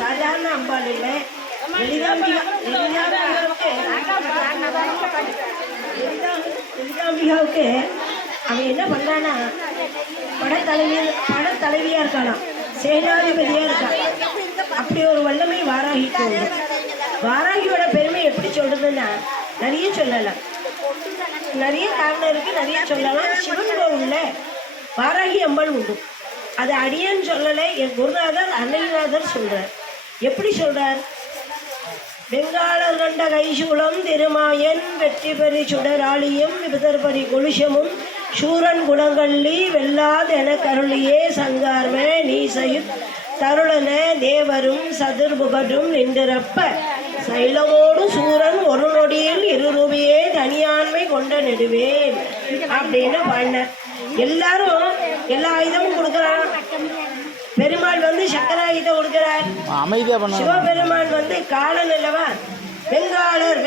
சாதாரண அம்பாள் இல்லை. லலிதாம்பிகாவுக்கு அவன் என்ன பண்றானா, படத்தலைவியா இருக்காளாம், சேனாதிபதியா இருக்கான். அப்படி ஒரு வல்லமை வாராகிக்கு உண்டு. வாராகியோட பெருமை எப்படி சொல்றதுன்னா நிறைய சொல்லலாம், நிறைய காரணம் இருக்கு, நிறைய சொல்லலாம். சிவன் கோவில்ல வாராகி அம்பாள் உண்டு. அது அடியன்னு சொல்லலை, என் குருநாதர் அன்னைநாதர் சொல்றார். எப்படி சொல்றார்? வெங்காளர் கண்ட கைசூலம் திருமாயன் வெற்றி பெறி சுடராளியும் விபதற்பரி கொலுஷமும் சூரன் குணங்கள்ளி வெல்லாதென கருளியே சங்கார்ம நீசையு தருளன தேவரும் சதுர்முகடும் நின்றிருப்ப சைலமோடு சூரன் ஒரு நொடியில் இருரூபியே தனியாண்மை கொண்ட நெடுவேன் அப்படின்னு பாடினார். எல்லாரும் எல்லா ஆயுதமும் கொடுக்குறான். பெருமாள் வந்து சக்கராயுதம் கொடுக்கிறார். சிவபெருமான் வந்து காலன் அல்லவா, வெங்காளர்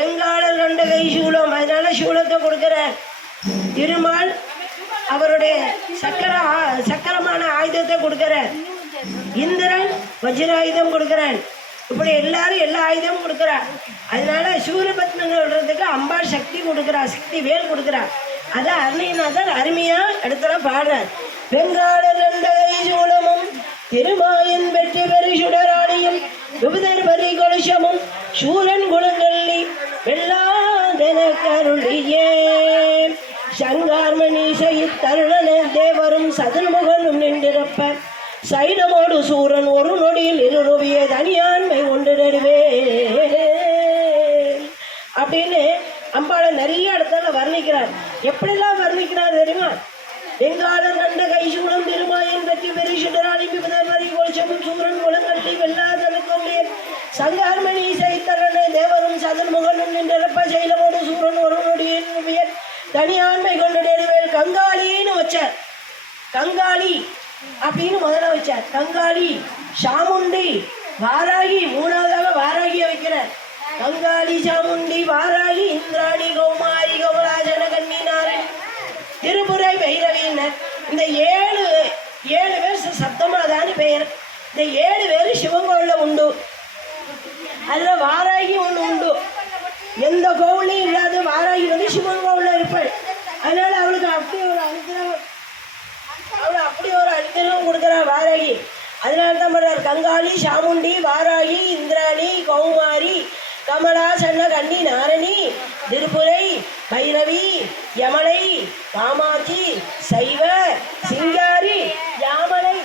கண்ட கை சூலம், அதனால சூலத்தை கொடுக்கிறார். திருமால் அவருடைய சக்கரமான ஆயுதத்தை கொடுக்கிறார். இந்திரன் வஜ்ராயுதம் கொடுக்கிறான். இப்படி எல்லாரும் எல்லா ஆயுதமும் கொடுக்குறார். அதனால சூரியபத்மன்றதுக்கு அம்பாள் சக்தி கொடுக்குறா, சக்தி வேல் கொடுக்குறா. அதை அருணைநாதர் அருமையா இடத்துல பாடுறார். வெங்காளர் கண்ட கை சூலமும் திருமாயன் வெற்றி பெரு சுடராளியும் விபதற்பரி கொலுஷமும் சூரன் குணங்கள்ளி வெல்லாதென கருளியே சங்கார்மணி தருளன தேவரும் சதுர்முகனும் நின்றிருப்ப சைடமோடு சூரன் ஒரு நொடியில் இருரூபியே தனியாண்மை ஒன்று நடுவே அப்படின்னு அம்பாளை நிறைய இடத்துல வர்ணிக்கிறார். எப்படிலாம் வர்ணிக்கிறார் தெரியுமா? வெங்காளர் கண்ட கைசூலம் திருமாயன் வெற்றி பெரு சுடராளி விபதற்பரி கொலுஷமும் சூரன் குணங்கள்ளி வெல்லாதென கருளியே சங்கார்மணி தருளன தேவரும் சதுர்முகனும் நின்றிருப்ப சைடமோடு சூரன் ஒரு நொடியில் தனியாண்மை கொண்டு நடுவேல் கங்காளின்னு வச்சார். கங்காளி அப்படின்னு முதல்ல வச்சார். கங்காளி, சாமுண்டி, வாராகி, மூணாவதாக வாராகிய வைக்கிறார். கங்காளி, சாமுண்டி, வாராகி, இந்திராணி, கௌமாரி, கௌராஜன, கன்னி, நாரணி, திருப்புரை, பைரவின்னர். இந்த ஏழு பேர் சப்தமாதான்னு பெயர். இந்த 7 பேர் சிவங்கோவில்ல உண்டு. அதுல வாராகி ஒன்று உண்டு. எந்த கோவிலையும் இல்லாத வாராகி வந்து சிவன் கோவில்ல இருப்பாள். அதனால அவளுக்கு அப்படி ஒரு அனுகிரகம் கொடுக்குறா வாராகி. அதனால தான் பண்றார். கங்காளி, சாமுண்டி, வாராகி, இந்திராணி, கௌமாரி, கமலா, சன்ன, கன்னி, நாரணி, திருப்புரை, பைரவி, யமலை, காமாட்சி, சைவ, சிங்காரி, யாமலை,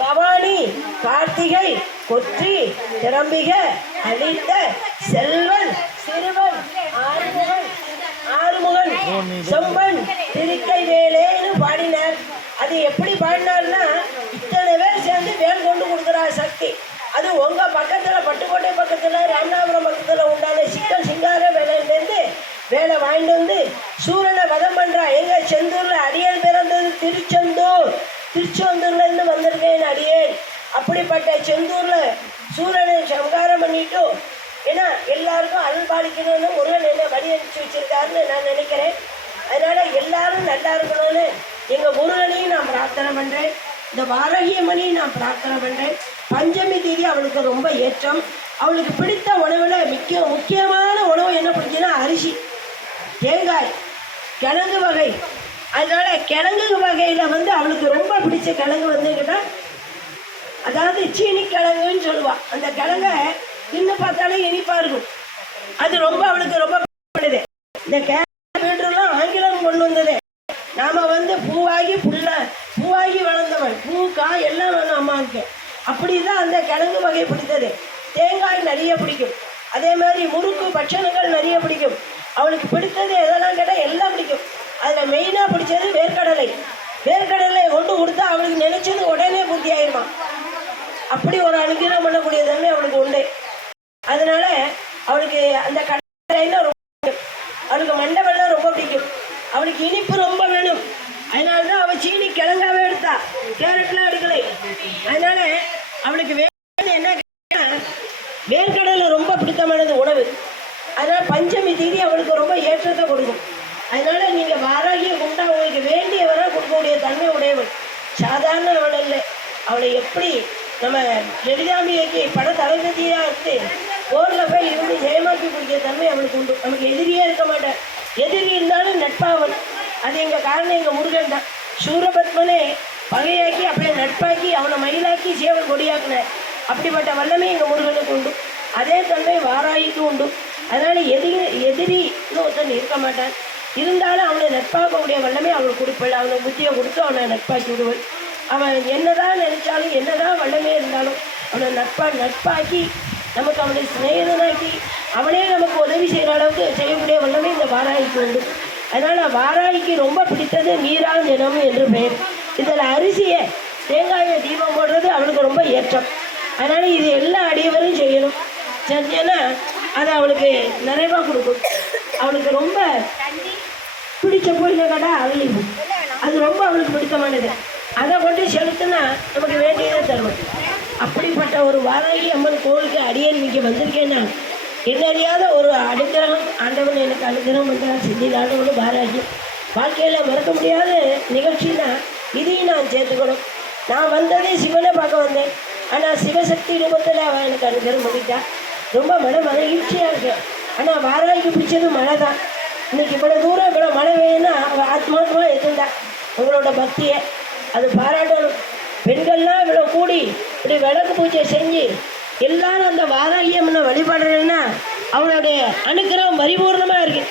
பவானி, கார்த்திகை, கொற்றி, திரம்பிக, அளித்த, செல்வன், சிறுவன், ஆறுமுகன், செம்பன், திருக்கை வேலேன்னு பாடினார். அது எப்படி பாடினார்னா, இத்தனை பேர் சேர்ந்து வேல் கொண்டு கொடுக்குறார் சக்தி. அது உங்க பக்கத்துல பட்டுக்கோட்டை பக்கத்துல ராமநாதபுரம் பக்கத்துல உண்டான சிக்கல் சிங்கார வேலையிலேருந்து வேலை வாங்கிட்டு வந்து சூரனை வதம் பண்றா. எங்க செந்தூர்ல அடியேன் பிறந்தது திருச்செந்தூர்ல இருந்து வந்திருக்கேன் அடியேன். அப்படிப்பட்ட செந்தூர்ல சூரனை சங்காரம் பண்ணிட்டு ஏன்னா எல்லாருக்கும் அருள் பாலிக்கணும்னு முருகன் என்ன வழி அனுப்பிச்சு வச்சிருக்காருன்னு நான் நினைக்கிறேன். அதனால எல்லாரும் நல்லா இருக்கணும்னு எங்க முருகனையும் நான் பிரார்த்தனை பண்றேன். இந்த வாராகியம்மனையும் நான் பிரார்த்தனை பண்றேன். பஞ்சமி தேதி அவளுக்கு ரொம்ப ஏற்றம். அவளுக்கு பிடித்த உணவுல முக்கியமான உணவு என்ன பிடிக்குன்னா அரிசி, தேங்காய், கிழங்கு வகை. அதனால கிழங்கு வகையில வந்து அவளுக்கு ரொம்ப பிடிச்ச கிழங்கு வந்து கேட்டா, அதாவது சீனி கிழங்குன்னு சொல்லுவா. அந்த கிழங்க இன்னும் பார்த்தாலே இனிப்பா இருக்கும். அது ரொம்ப அவளுக்கு ரொம்ப பிடிக்குது. இந்த கேரளம் ஆங்கிலம் கொண்டு வந்தது. நாம வந்து பூவாகி வளர்ந்தவன், பூ காய் எல்லாம் வேணும் அம்மாவுக்கு. அப்படிதான் அந்த கிழங்கு வகை பிடித்தது. தேங்காய் நிறைய பிடிக்கும். அதே மாதிரி முறுக்கு பட்சணங்கள் நிறைய பிடிக்கும். அவளுக்கு பிடித்தது எதெல்லாம் கேட்டால் எல்லாம் பிடிக்கும். அதில் மெயினாக பிடிச்சது வேர்க்கடலை கொண்டு கொடுத்தா அவளுக்கு நினைச்சது உடனே பூர்த்தி ஆயிருமா. அப்படி ஒரு அனுகிரகம் பண்ணக்கூடிய தன்மை அவளுக்கு உண்டு. அதனால அவளுக்கு அந்த கடலைன்னா ரொம்ப பிடிக்கும். அவளுக்கு மண்டபெல்லாம் ரொம்ப பிடிக்கும். அவளுக்கு இனிப்பு ரொம்ப வேணும். அதனாலதான் அவள் சீனி கிழங்காவே எடுத்தா, கேரட்லாம் எடுக்கலை. அதனால அவளுக்கு என்ன வேர்க்கடலை ரொம்ப பிடித்தமானது உணவு. அதனால பஞ்சமி தேதி அவளுக்கு ரொம்ப ஏற்றத்தை கொடுக்கும். அதனால நீங்க வாராகிய குண்டா உங்களுக்கு வேண்டியவரை கொடுக்கக்கூடிய தன்மை உடையவள். சாதாரண அவள் இல்லை. அவளை எப்படி நம்ம லலிதாம்பிகைக்கு பட தளபதியாக இருந்து போரில் போய் இருந்து ஜெயமாக்கி பிடிக்கிற தன்மை அவளுக்கு உண்டு. நமக்கு எதிரியே இருக்க மாட்டேன், எதிரி இருந்தாலும் நட்பாவன். அது எங்கள் காரணம் எங்கள் முருகன் தான். சூரபத்மனே பகையாக்கி அப்படியே நட்பாக்கி அவனை மயிலாக்கி சேவல் கொடியாக்குன அப்படிப்பட்ட வல்லமை எங்கள் முருகனுக்கு உண்டு. அதே தன்மை வாராய்க்கு உண்டு. அதனால் எதிரின்னு ஒருத்தன் இருக்க மாட்டான். இருந்தாலும் அவனை நட்பாக்கக்கூடிய வல்லமை அவளுக்கு கொடுப்பள். அவனை புத்தியை கொடுத்து அவனை நட்பாக்கி விடுவள். அவன் என்னதான் நினைச்சாலும் என்னதான் வல்லமே இருந்தாலும் அவனை நட்பாக்கி நமக்கு அவனை சிநேகிதனாக்கி அவனே நமக்கு உதவி செய்கிற அளவுக்கு செய்யக்கூடிய வல்லமை இந்த வாராய்க்கு உண்டு. அதனால் வாராய்க்கு ரொம்ப பிடித்தது நீராஞ்சனம் என்று பெயர். இதில் அரிசியை தேங்காயை தீபம் போடுறது அவளுக்கு ரொம்ப ஏற்றம். அதனால் இது எல்லா அடியவரும் செய்யணும். செஞ்சேன்னா அது அவளுக்கு நிறைவாக கொடுக்கும். அவளுக்கு ரொம்ப பிடிச்ச கோயிலை கடை அழிவு, அது ரொம்ப அவளுக்கு பிடித்தமானது. அதை கொண்டு செலுத்தினா நமக்கு வேண்டியதை தருவோம். அப்படிப்பட்ட ஒரு வாராகி அம்மன் கோவிலுக்கு அடியேன் இங்கே வந்திருக்கேன்னா என்னறியாத ஒரு அனுக்கிரகம் ஆண்டவன் எனக்கு அனுக்கிரகம் வந்தால் செஞ்சிடாத ஒரு வாராகி. வாழ்க்கையில் மறக்க முடியாத நிகழ்ச்சின்னா இதையும் நான் சேர்த்துக்கணும். நான் வந்ததே சிவனை பார்க்க வந்தேன். ஆனால் சிவசக்தி ரூபத்தில் அவன் எனக்கு அனுக்கிரகம் பண்ணிட்டா. ரொம்ப மகிழ்ச்சியாக இருக்கேன். ஆனால் வாராகிக்கு பிடிச்சது மழை தான். இன்னைக்கு இவ்வளோ தூரம் இவ்வளோ மழை வேணும்னா அவள் ஆத்மார்த்தமாக இருந்தா. உங்களோட பக்தியை அது பாராட்டணும். பெண்கள்லாம் இவ்வளோ கூடி இப்படி விளக்கு பூஜை செஞ்சு எல்லாரும் அந்த வாராகி அம்மனை வழிபடுறேன்னா அவளுடைய அனுக்கிரகம் பரிபூர்ணமாக இருக்கு.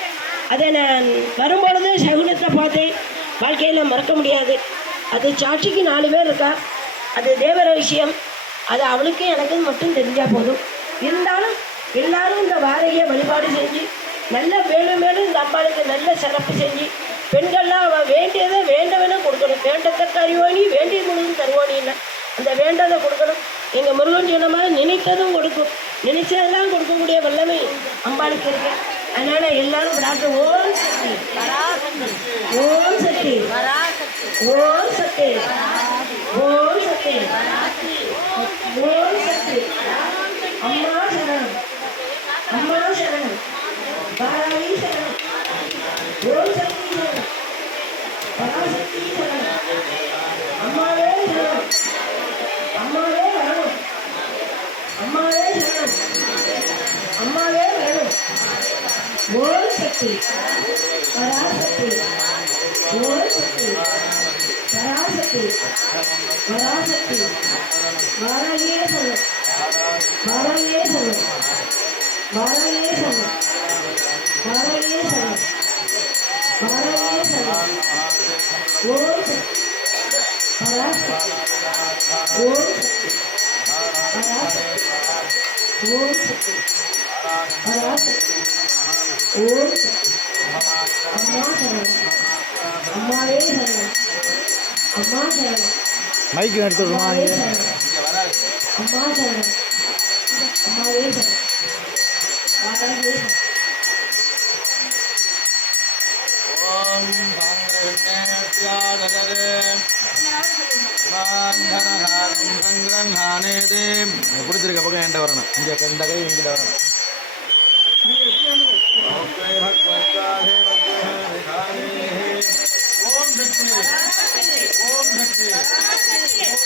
அதை நான் வரும்பொழுது சகுனத்தை பார்த்தேன். வாழ்க்கையில் மறக்க முடியாது. அது சாட்சிக்கு 4 பேர் இருக்கா. அது தேவர விஷயம். அது அவளுக்கு எனக்கு மட்டும் தெரிஞ்சால் போதும். இருந்தாலும் எல்லாரும் இந்த வாராகியை வழிபாடு செஞ்சு நல்ல மேலும் மேலும் இந்த அம்பாளுக்கு நல்ல சிறப்பு செஞ்சு பெண்கள்லாம் அவள் வேண்டியதை வேண்டவனே கொடுக்கணும். வேண்டத்தக்க அறிவாணி வேண்டிய முழுதும் தருவாணின்னா அந்த வேண்டதை கொடுக்கணும். எங்கள் முருகன் சொன்ன மாதிரி நினைத்ததும் கொடுக்கும். நினைச்சதெல்லாம் கொடுக்கக்கூடிய வல்லமை அம்பாளுக்கு இருக்கு. அதனால் எல்லாரும் பிரார்த்தனை. ஓம் சக்தி, ஓம் சக்தி, ஓம் சக்தி, ஓம் சக்தி, ஓம் சக்தி. அம்மா சரணம், அம்மா சரணம், வாராகி சரணம், ஓம் சக்தி சரணம், பராசக்தி சரணம், அம்மாவே சரணம், அம்மாவே வரணும், அம்மாவே சரணம், அம்மாவே வரணும். ஓம் சக்தி, பராசக்தி, ஓம் சக்தி, பராசக்தி, பராசக்தி, வாராகியே சரணம், வாராகியே சரணம், வாராகியே சரணம், வாராகியே சரணம், வாராகியே சரணம். ஓம் சக்தி, பராசக்தி, ஓம் சக்தி, பராசக்தி, ஓம் சக்தி, பராசக்தி, ஓம் சக்தி. அம்மா சரணம், அம்மாவே சரணம், அம்மா சரணம், மைக்கு எடுத்து அம்மாவே சரணம், அம்மா சரணம், அம்மாவே சரணம், வாராகியே சரணம். பிடிச்சிருக்க பக்கம் என்கிட்ட வரணும். இங்கே இந்த கை எங்கிட்ட வரணும்.